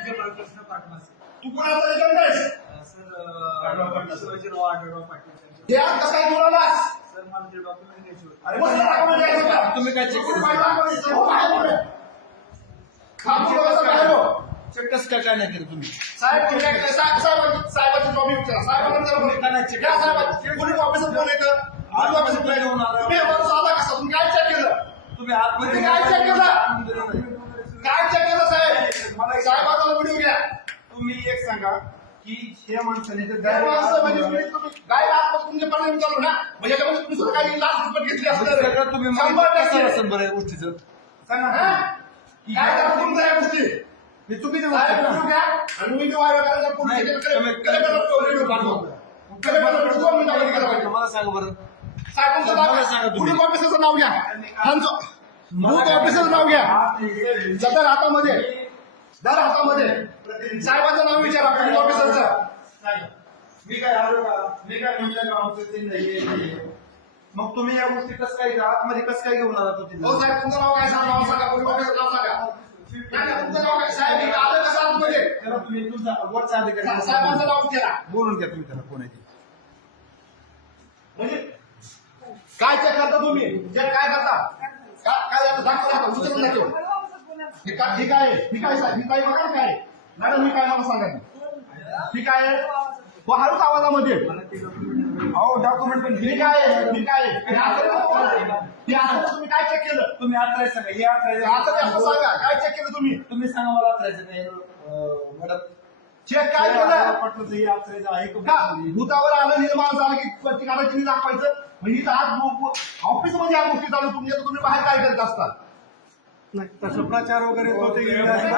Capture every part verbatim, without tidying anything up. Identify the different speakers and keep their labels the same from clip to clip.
Speaker 1: कृष्ण पाटणा
Speaker 2: तू कोणाचा एजंट आहेस?
Speaker 1: सर शिवाजीराव आढळराव पाटील
Speaker 2: हे आज कसा घेऊन आलास?
Speaker 1: सर मला ते डॉक्युमेंट द्यायचे होते.
Speaker 2: अरे बस डॉक्युमेंट द्यायचं का?
Speaker 1: तुम्ही काय चेक
Speaker 2: तू काय दाखवलीस? हो, बाहेर बोल. खाली बसा, बाहेर हो.
Speaker 1: चेकच काय काय नाही केलं तुम्ही
Speaker 2: साहेब तुम्ही काय केलं? साहेब साहेब साहेबाची जॉब विचारा. साहेबांना जरा बोला.
Speaker 1: काय नाही check
Speaker 2: या साहेब, पोलीस ऑफिसर कोण येतं? पोलीस ऑफिसर कोण येतं? तुम्ही आम्हाला साधा कसा? तुम्ही काय चेक केलं?
Speaker 1: तुम्ही आतमध्ये
Speaker 2: तुम्ही काय check केलं? काय चेक केलं साहेब? मला साहेबाचा व्हिडिओ घ्या.
Speaker 1: तुम्ही एक सांगा की हे माणसाने तर
Speaker 2: काय माणसं म्हणजे तुम्ही तुम्ही काय लाच तुमचे परिणाम चालू ना म्हणजे याच्यामध्ये तुम्ही सुद्धा काही लाच रुपये घेतली असणार
Speaker 1: सगळं तुम्ही
Speaker 2: शंभर टक्के.
Speaker 1: असेल बरं या गोष्टीचं सांगा
Speaker 2: हा?
Speaker 1: की
Speaker 2: काय करता तुमचं या गोष्टी
Speaker 1: हे चुकीचं
Speaker 2: साहेब
Speaker 1: वाटतं
Speaker 2: व्हिडिओ
Speaker 1: ना.
Speaker 2: घ्या आणि व्हिडिओ व्हायरल करायचा पुढे
Speaker 1: नाही,
Speaker 2: कलेक्टर
Speaker 1: कमी-
Speaker 2: कलेक्टर व्हिडिओ पाठवा कलेक्टर व्हिडिओ दोन मिनिटामध्ये केला पाहिजे
Speaker 1: मला सांगा बरं
Speaker 2: साहेब तुमचं नाव
Speaker 1: मला सांगा
Speaker 2: घ्या
Speaker 1: तुम्ही.
Speaker 2: पोलीस ऑफिसरचं नाव घ्या त्यांचं बूथ ऑफिसरचं नाव घ्या सदर हातामध्ये दर हातामध्ये साहेबाचं नाव विचारा पोलीस ऑफिसरचं
Speaker 1: मी काय आलो का मी काय म्हणलं का आमचं ते नाही आहे. मग तुम्ही या गोष्टी कसं काय आतमध्ये कसं काय घेऊन आला तो
Speaker 2: हो
Speaker 1: तिथं
Speaker 2: साहेब तुमचं नाव काय सांगा नाव सांगा पोलीस ऑफिसरचं नाव सांगा नाही, नाही, तुमचं नाव काय साहेब हे आलं कसं आतमध्ये
Speaker 1: त्याला तुम्ही तुमचा वरचा अधिकारी
Speaker 2: साहेबांचं नाव विचारा
Speaker 1: बोलून घ्या तुम्ही त्याला कोण आहे ते.
Speaker 2: म्हणजे काय चेक करता तुम्ही चेक काय करता का- काय जातं दाखवा दाखवा उचलून दाखव हे काय हे काय आहे? ही काय साहेब ही काय बघा ना काय आहे? मॅडम मी काय मला सांगा ही काय आहे हो हळूच आवाजामध्ये
Speaker 1: अहो डॉक्युमेंट पण
Speaker 2: ही काय आहे ही काय आहे हे आता हे आता तुम्ही काय चेक केलं
Speaker 1: तुम्ही आत सांगा हे आत
Speaker 2: हे आता ते असं सांगा काय चेक केलं तुम्ही
Speaker 1: तुम्ही सांगा मला आत राहायचं नाही अं, मॅडम
Speaker 2: चेक काय केलं
Speaker 1: पटलं हे आत राहायचं आहे
Speaker 2: का भूतावर आलं निर्माण झालं की प्रतिकाराची नाही दाखवायचं म्हणजे इथं आज ऑफिस मध्ये या गोष्टी चालू तुम्ही येतो तुम्ही बाहेर काय करत असता
Speaker 1: तसं प्रचार वगैरे तो ते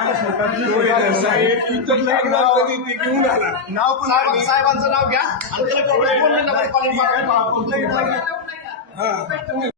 Speaker 2: नाव पण साहेब- साहेबांचं नाव घ्या आणि त्याला दोन मिनिटामध्ये कॉलिंग